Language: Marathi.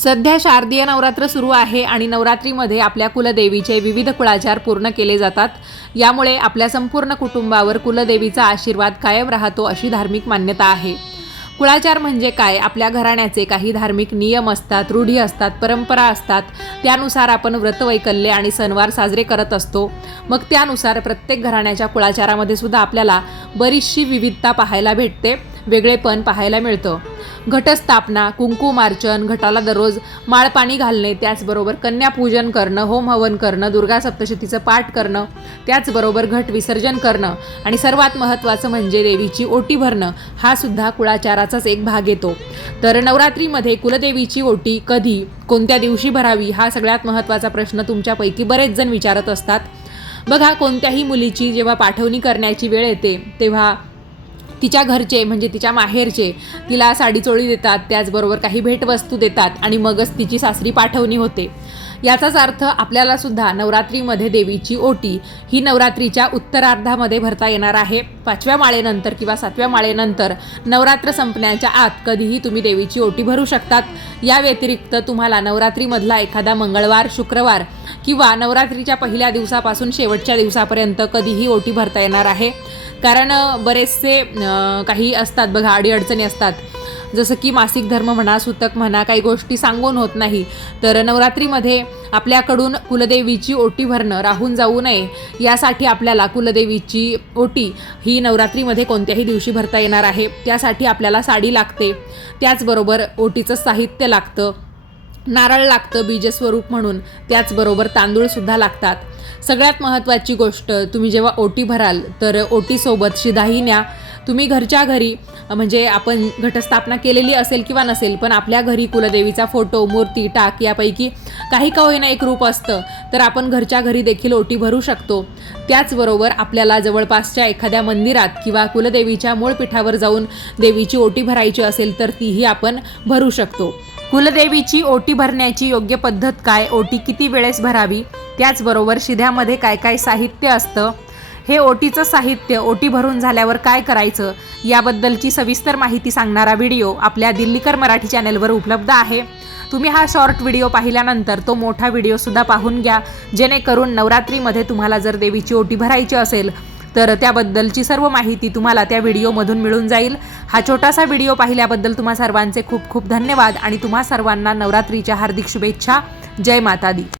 सध्या शारदीय नवरात्र सुरू आहे आणि नवरात्रीमध्ये आपल्या कुलदेवीचे विविध कुळाचार पूर्ण केले जातात। यामुळे आपल्या संपूर्ण कुटुंबावर कुलदेवीचा आशीर्वाद कायम राहतो अशी धार्मिक मान्यता आहे। कुळाचार म्हणजे काय? आपल्या घराण्याचे काही धार्मिक नियम असतात, रूढी असतात, परंपरा असतात। त्यानुसार आपण व्रतवैकल्य आणि सणवार साजरे करत असतो। मग त्यानुसार प्रत्येक घराण्याच्या कुळाचारामध्ये सुद्धा आपल्याला बरीचशी विविधता पाहायला भेटते, वेगळेपण पाहायला मिळतं। घटस्थापना, कुंकुमार्चन, घटाला दररोज माळ पाणी घालणे, त्याचबरोबर कन्यापूजन करणं, होम हवन करणं, दुर्गा सप्तशतीचं पाठ करणं, त्याचबरोबर घट विसर्जन करणं आणि सर्वात महत्त्वाचं म्हणजे देवीची ओटी भरणं, हा सुद्धा कुळाचाराचाच एक भाग येतो। तर नवरात्रीमध्ये कुलदेवीची ओटी कधी, कोणत्या दिवशी भरावी, हा सगळ्यात महत्त्वाचा प्रश्न तुमच्यापैकी बरेच जण विचारत असतात। बघा, कोणत्याही मुलीची जेव्हा पाठवणी करण्याची वेळ येते तेव्हा तिच्या घरचे म्हणजे तिच्या माहेरचे तिला साडी चोळी देतात, त्याचबरोबर काही भेटवस्तू देतात आणि मगच तिची सासरी पाठवणी होते। याचाच अर्थ आपल्याला सुद्धा नवरात्रीमध्ये देवीची ओटी ही नवरात्रीच्या उत्तरार्धामध्ये भरता येणार आहे। 5व्या माळेनंतर किंवा 7व्या माळेनंतर नवरात्र संपण्याच्या आत कधीही तुम्ही देवीची ओटी भरू शकतात। या व्यतिरिक्त तुम्हाला नवरात्रीमधला एखादा मंगळवार, शुक्रवार किंवा नवरात्रीच्या पहिल्या दिवसापासून शेवटच्या दिवसापर्यंत कधीही ओटी भरता येणार आहे। कारण बरेचसे काही असतात बघा, अडीअडचणी असतात, जसं की मासिक धर्म म्हणा, सुतक म्हणा, काही गोष्टी सांगून होत नाही। तर नवरात्रीमध्ये आपल्याकडून कुलदेवीची ओटी भरणं राहून जाऊ नये यासाठी आपल्याला कुलदेवीची ओटी ही नवरात्रीमध्ये कोणत्याही दिवशी भरता येणार आहे। त्यासाठी आपल्याला साडी लागते, त्याचबरोबर ओटीचं साहित्य लागतं, नारळ लागतं बीजस्वरूप म्हणून, त्याचबरोबर तांदूळसुद्धा लागतात। सगळ्यात महत्त्वाची गोष्ट, तुम्ही जेव्हा ओटी भराल तर ओटीसोबत शिधाही न्या। तुम्ही घरच्या घरी म्हणजे आपण घटस्थापना केलेली असेल किंवा नसेल, पण आपल्या घरी कुलदेवीचा फोटो, मूर्ती, टाक यापैकी काही का होईना एक रूप असतं, तर आपण घरच्या घरी देखील ओटी भरू शकतो। त्याचबरोबर आपल्याला जवळपासच्या एखाद्या मंदिरात किंवा कुलदेवीच्या मूळ पीठावर जाऊन देवीची ओटी भरायची असेल तर तीही आपण भरू शकतो। कुलदेवीची ओटी भरण्याची योग्य पद्धत काय, ओटी किती वेळेस भरावी, त्याचबरोबर शिध्यामध्ये काय काय साहित्य असतं, हे ओटीचं साहित्य ओटी भरून झाल्यावर काय करायचं याबद्दलची सविस्तर माहिती सांगणारा व्हिडिओ आपल्या दिल्लीकर मराठी चॅनलवर उपलब्ध आहे। तुम्ही हा शॉर्ट व्हिडिओ पाहिल्यानंतर तो मोठा व्हिडिओसुद्धा पाहून घ्या, जेणेकरून नवरात्रीमध्ये तुम्हाला जर देवीची ओटी भरायची असेल तर त्याबद्दलची सर्व माहिती तुम्हाला त्या व्हिडिओमधून मिळून जाईल। हा छोटासा व्हिडिओ पाहिल्याबद्दल तुम्हा सर्वांचे खूप खूप धन्यवाद आणि तुम्हा सर्वांना नवरात्रीच्या हार्दिक शुभेच्छा। जय माता दी।